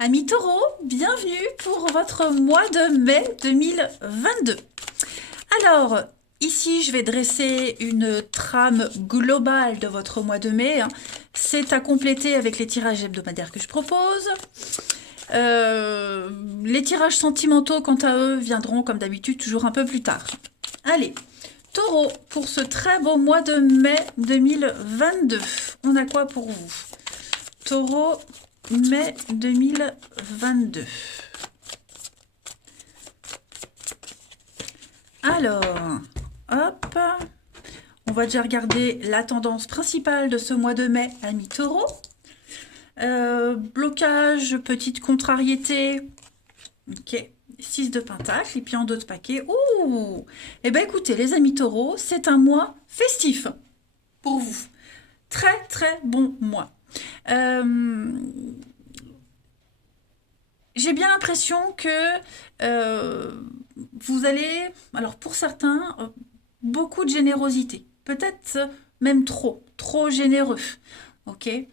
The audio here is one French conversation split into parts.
Amis taureaux, bienvenue pour votre mois de mai 2022. Alors, ici, je vais dresser une trame globale de votre mois de mai. C'est à compléter avec les tirages hebdomadaires que je propose. Les tirages sentimentaux, quant à eux, viendront comme d'habitude toujours un peu plus tard. Allez, taureau, pour ce très beau mois de mai 2022, on a quoi pour vous? Taureau, mai 2022. Alors, hop, on va déjà regarder la tendance principale de ce mois de mai, amis taureau. Blocage, petite contrariété. Ok, 6 de pentacle et puis en dos de paquet. Ouh. Eh bien écoutez, les amis taureaux, c'est un mois festif pour vous. Très très bon mois. J'ai bien l'impression que vous allez, alors pour certains, beaucoup de générosité. Peut-être même trop généreux. Ok. Et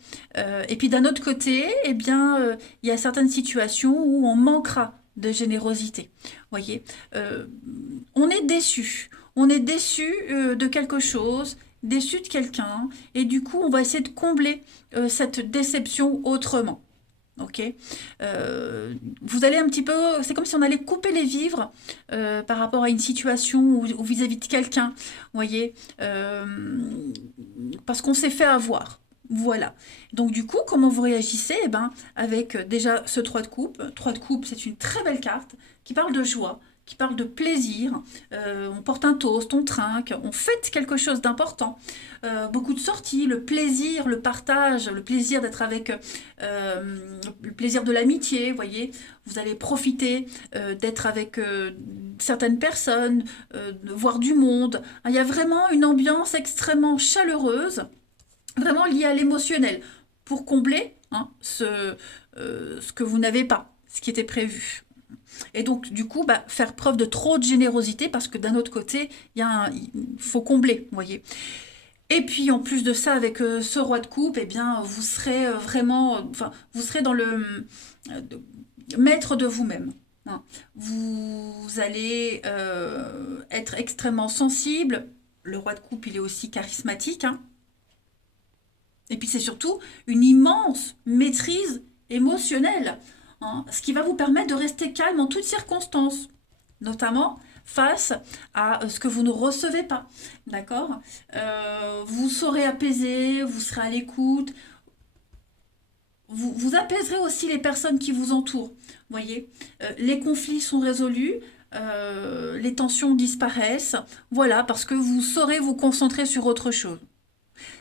puis d'un autre côté, eh bien, il y a certaines situations où on manquera de générosité. Voyez, on est déçu. On est déçu de quelque chose, déçu de quelqu'un, et du coup, on va essayer de combler cette déception autrement. Ok. Vous allez un petit peu, c'est comme si on allait couper les vivres par rapport à une situation ou vis-à-vis de quelqu'un, vous voyez, parce qu'on s'est fait avoir. Voilà. Donc du coup, comment vous réagissez? Eh ben, avec déjà ce 3 de coupe. 3 de coupe, c'est une très belle carte qui parle de joie, qui parle de plaisir. On porte un toast, on trinque, on fête quelque chose d'important. Beaucoup de sorties, le plaisir, le partage, le plaisir d'être avec, le plaisir de l'amitié, vous voyez. Vous allez profiter d'être avec certaines personnes, de voir du monde. Il y a vraiment une ambiance extrêmement chaleureuse, vraiment liée à l'émotionnel, pour combler ce que vous n'avez pas, ce qui était prévu. Et donc, du coup, faire preuve de trop de générosité parce que d'un autre côté, il faut combler, vous voyez. Et puis, en plus de ça, avec ce roi de coupe, eh bien, vous serez vraiment, enfin, vous serez dans le maître de vous-même. Hein. Vous allez être extrêmement sensible. Le roi de coupe, il est aussi charismatique. Hein. Et puis, c'est surtout une immense maîtrise émotionnelle. Hein, ce qui va vous permettre de rester calme en toutes circonstances, notamment face à ce que vous ne recevez pas. D'accord. Vous saurez apaiser, vous serez à l'écoute. Vous apaiserez aussi les personnes qui vous entourent. Voyez, les conflits sont résolus, les tensions disparaissent. Voilà, parce que vous saurez vous concentrer sur autre chose.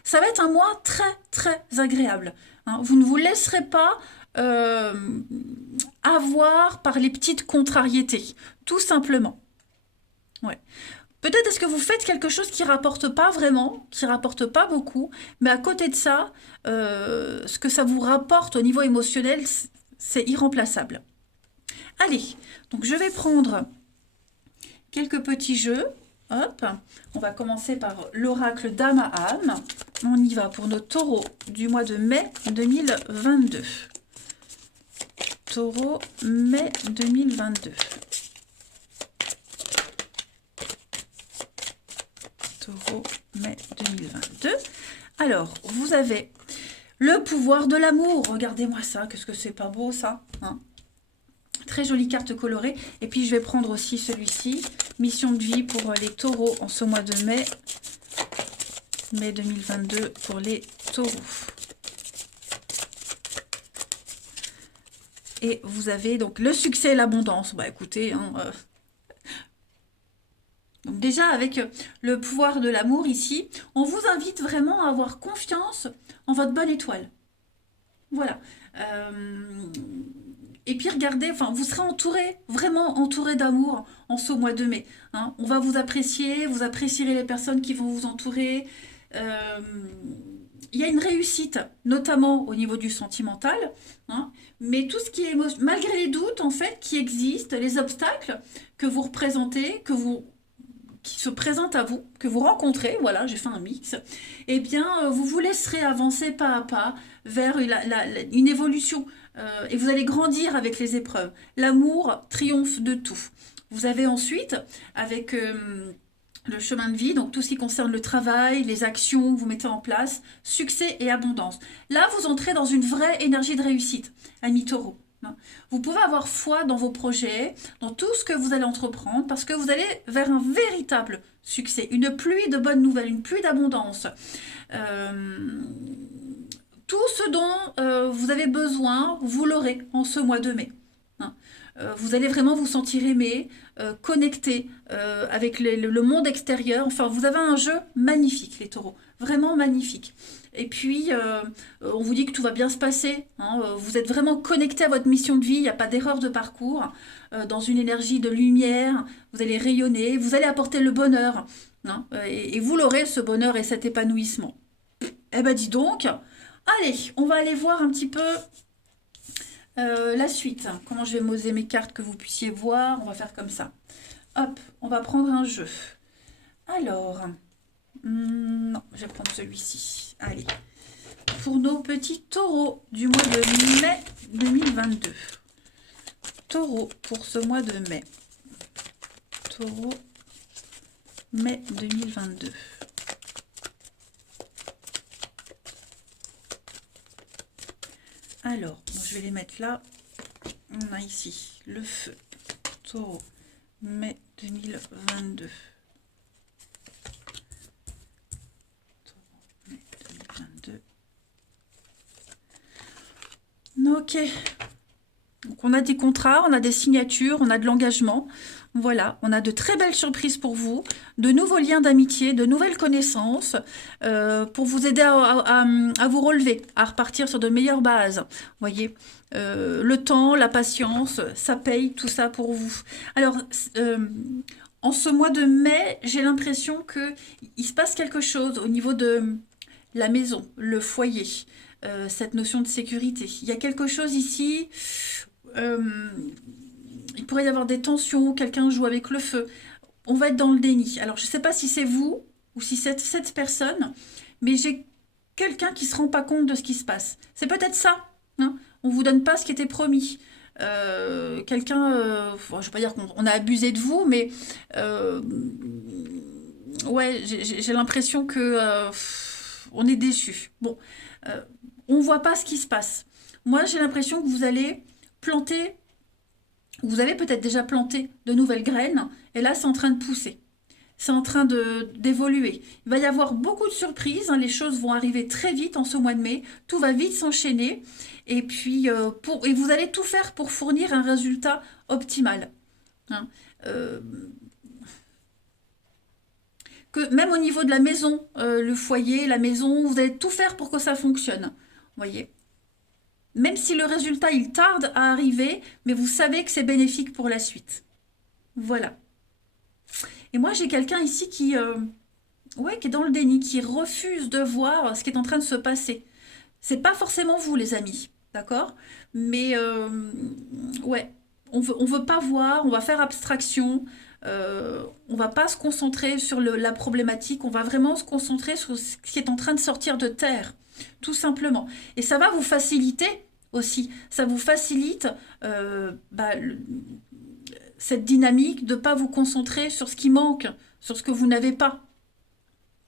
Ça va être un mois très très agréable. Hein. Vous ne vous laisserez pas euh, avoir par les petites contrariétés, tout simplement. Ouais. Peut-être est-ce que vous faites quelque chose qui rapporte pas vraiment, qui rapporte pas beaucoup, mais à côté de ça, ce que ça vous rapporte au niveau émotionnel, c'est irremplaçable. Allez, donc je vais prendre quelques petits jeux. Hop, on va commencer par l'oracle d'âme à âme. On y va pour nos taureaux du mois de mai 2022. Taureau, mai 2022. Taureau, mai 2022. Alors, vous avez le pouvoir de l'amour. Regardez-moi ça, qu'est-ce que c'est pas beau ça, hein. Très jolie carte colorée. Et puis je vais prendre aussi celui-ci. Mission de vie pour les taureaux en ce mois de mai. Mai 2022 pour les taureaux. Et vous avez donc le succès et l'abondance. Bah écoutez, hein, donc déjà avec le pouvoir de l'amour ici, on vous invite vraiment à avoir confiance en votre bonne étoile. Voilà. Et puis regardez, enfin, vous serez entouré, vraiment entouré d'amour en ce mois de mai. Hein. On va vous apprécier, vous apprécierez les personnes qui vont vous entourer. Euh, il y a une réussite, notamment au niveau du sentimental, hein, mais tout ce qui est malgré les doutes en fait qui existent, les obstacles que vous représentez, qui se présentent à vous, que vous rencontrez, voilà, j'ai fait un mix, eh bien, vous vous laisserez avancer pas à pas vers une évolution et vous allez grandir avec les épreuves. L'amour triomphe de tout. Vous avez ensuite, avec le chemin de vie, donc tout ce qui concerne le travail, les actions que vous mettez en place, succès et abondance. Là, vous entrez dans une vraie énergie de réussite, ami Taureau. Vous pouvez avoir foi dans vos projets, dans tout ce que vous allez entreprendre, parce que vous allez vers un véritable succès, une pluie de bonnes nouvelles, une pluie d'abondance. Tout ce dont vous avez besoin, vous l'aurez en ce mois de mai. Vous allez vraiment vous sentir aimé, connecté avec le monde extérieur. Enfin, vous avez un jeu magnifique, les taureaux. Vraiment magnifique. Et puis, on vous dit que tout va bien se passer. Vous êtes vraiment connecté à votre mission de vie. Il n'y a pas d'erreur de parcours. Dans une énergie de lumière, vous allez rayonner. Vous allez apporter le bonheur. Et vous l'aurez, ce bonheur et cet épanouissement. Eh ben, dis donc. Allez, on va aller voir un petit peu la suite. Comment je vais poser mes cartes que vous puissiez voir. On va faire comme ça. Hop, on va prendre un jeu. Alors, non, je vais prendre celui-ci. Allez, pour nos petits taureaux du mois de mai 2022. Taureau pour ce mois de mai. Taureau, mai 2022. Alors, je vais les mettre là. On a ici le feu. Taureau, mai 2022. Taureau, mai 2022. Ok. Donc, on a des contrats, on a des signatures, on a de l'engagement. Voilà, on a de très belles surprises pour vous, de nouveaux liens d'amitié, de nouvelles connaissances pour vous aider à vous relever, à repartir sur de meilleures bases. Vous voyez, le temps, la patience, ça paye tout ça pour vous. Alors, en ce mois de mai, j'ai l'impression qu'il se passe quelque chose au niveau de la maison, le foyer, cette notion de sécurité. Il y a quelque chose ici... il pourrait y avoir des tensions, quelqu'un joue avec le feu. On va être dans le déni. Alors, je ne sais pas si c'est vous ou si c'est cette personne, mais j'ai quelqu'un qui ne se rend pas compte de ce qui se passe. C'est peut-être ça. On ne vous donne pas ce qui était promis. Quelqu'un, je ne vais pas dire qu'on a abusé de vous, mais ouais, j'ai l'impression que on est déçu. Bon, on ne voit pas ce qui se passe. Moi, j'ai l'impression que vous allez planter. Vous avez peut-être déjà planté de nouvelles graines et là, c'est en train de pousser. C'est en train d'évoluer. Il va y avoir beaucoup de surprises. Les choses vont arriver très vite en ce mois de mai. Tout va vite s'enchaîner. Et puis, et vous allez tout faire pour fournir un résultat optimal. Que même au niveau de la maison, le foyer, la maison, vous allez tout faire pour que ça fonctionne. Vous voyez ? Même si le résultat, il tarde à arriver, mais vous savez que c'est bénéfique pour la suite. Voilà. Et moi, j'ai quelqu'un ici qui est dans le déni, qui refuse de voir ce qui est en train de se passer. C'est pas forcément vous, les amis, d'accord? Mais ouais, on veut pas voir, on va faire abstraction, on va pas se concentrer sur la problématique, on va vraiment se concentrer sur ce qui est en train de sortir de terre. Tout simplement. Et ça va vous faciliter aussi. Ça vous facilite cette dynamique de ne pas vous concentrer sur ce qui manque, sur ce que vous n'avez pas.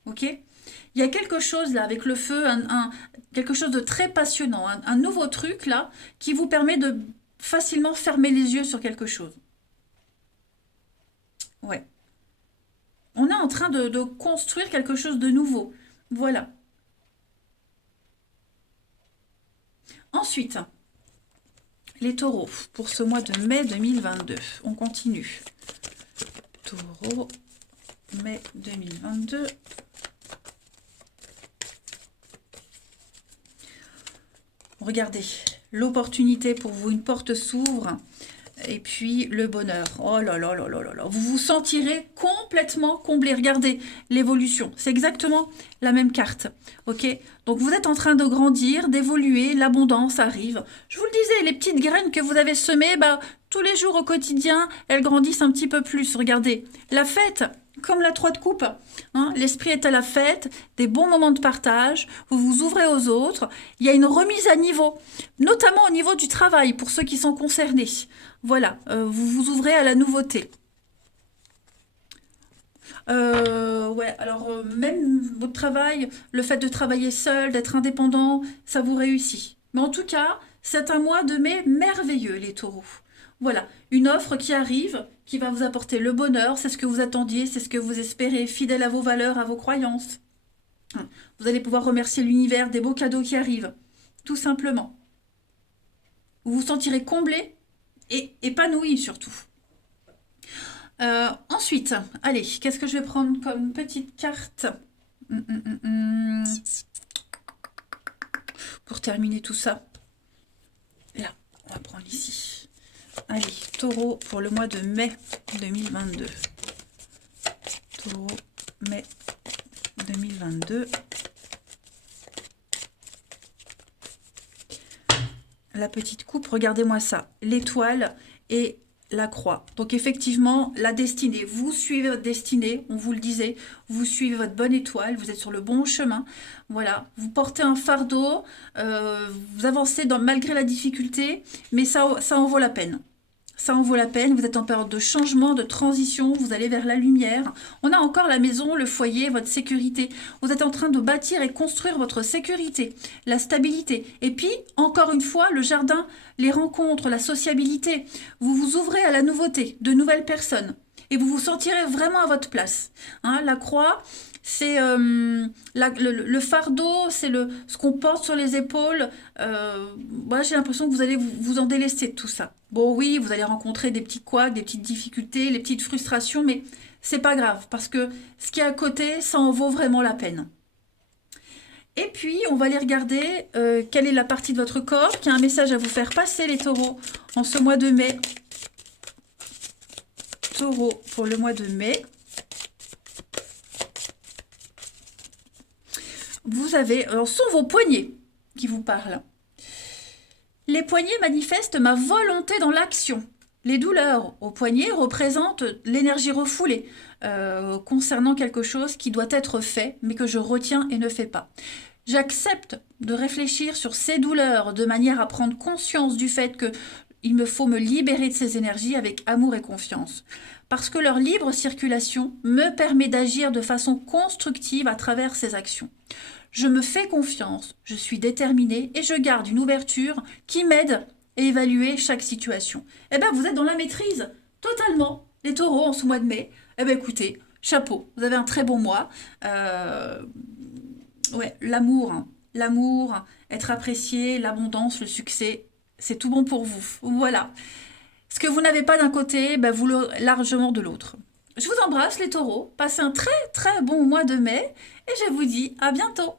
Ok ? Il y a quelque chose là avec le feu, quelque chose de très passionnant, un nouveau truc là qui vous permet de facilement fermer les yeux sur quelque chose. Ouais. On est en train de construire quelque chose de nouveau. Voilà. Ensuite, les taureaux, pour ce mois de mai 2022, on continue. Taureau, mai 2022. Regardez, l'opportunité pour vous, une porte s'ouvre. Et puis le bonheur. Oh là là là là là là. Vous vous sentirez complètement comblé. Regardez l'évolution. C'est exactement la même carte. Ok ? Donc vous êtes en train de grandir, d'évoluer. L'abondance arrive. Je vous le disais, les petites graines que vous avez semées, tous les jours au quotidien, elles grandissent un petit peu plus. Regardez, la fête comme la 3 de coupe. Hein. L'esprit est à la fête, des bons moments de partage, vous vous ouvrez aux autres, il y a une remise à niveau, notamment au niveau du travail pour ceux qui sont concernés. Voilà, vous vous ouvrez à la nouveauté. Ouais, alors même votre travail, le fait de travailler seul, d'être indépendant, ça vous réussit. Mais en tout cas, c'est un mois de mai merveilleux, les taureaux. Voilà, une offre qui arrive, qui va vous apporter le bonheur, c'est ce que vous attendiez, c'est ce que vous espérez, fidèle à vos valeurs, à vos croyances. Vous allez pouvoir remercier l'univers des beaux cadeaux qui arrivent, tout simplement. Vous vous sentirez comblé et épanoui surtout. Ensuite, allez, qu'est-ce que je vais prendre comme petite carte pour terminer tout ça? Là, on va prendre ici. Allez, taureau pour le mois de mai 2022. Taureau, mai 2022. La petite coupe, regardez-moi ça. L'étoile et la croix. Donc effectivement, la destinée, vous suivez votre destinée, on vous le disait, vous suivez votre bonne étoile, vous êtes sur le bon chemin. Voilà, vous portez un fardeau, vous avancez malgré la difficulté, mais ça en vaut la peine. Ça en vaut la peine, vous êtes en période de changement, de transition, vous allez vers la lumière. On a encore la maison, le foyer, votre sécurité. Vous êtes en train de bâtir et construire votre sécurité, la stabilité. Et puis, encore une fois, le jardin, les rencontres, la sociabilité. Vous vous ouvrez à la nouveauté, de nouvelles personnes. Et vous vous sentirez vraiment à votre place. Hein, la croix, c'est le fardeau, c'est ce qu'on porte sur les épaules. Moi, j'ai l'impression que vous allez vous en délester de tout ça. Bon, oui, vous allez rencontrer des petits couacs, des petites difficultés, les petites frustrations, mais c'est pas grave parce que ce qui est à côté, ça en vaut vraiment la peine. Et puis, on va aller regarder quelle est la partie de votre corps qui a un message à vous faire passer, les taureaux, en ce mois de mai. Taureau pour le mois de mai. Vous avez, alors, ce sont vos poignets qui vous parlent. Les poignets manifestent ma volonté dans l'action. Les douleurs au poignet représentent l'énergie refoulée concernant quelque chose qui doit être fait, mais que je retiens et ne fais pas. J'accepte de réfléchir sur ces douleurs de manière à prendre conscience du fait que il me faut me libérer de ces énergies avec amour et confiance. Parce que leur libre circulation me permet d'agir de façon constructive à travers ces actions. Je me fais confiance, je suis déterminée et je garde une ouverture qui m'aide à évaluer chaque situation. Eh bien, vous êtes dans la maîtrise, totalement, les taureaux en ce mois de mai. Eh bien, écoutez, chapeau, vous avez un très bon mois. Ouais, l'amour, hein. L'amour, être apprécié, l'abondance, le succès, c'est tout bon pour vous. Voilà. Ce que vous n'avez pas d'un côté, ben vous l'aurez largement de l'autre. Je vous embrasse les taureaux, passez un très très bon mois de mai et je vous dis à bientôt.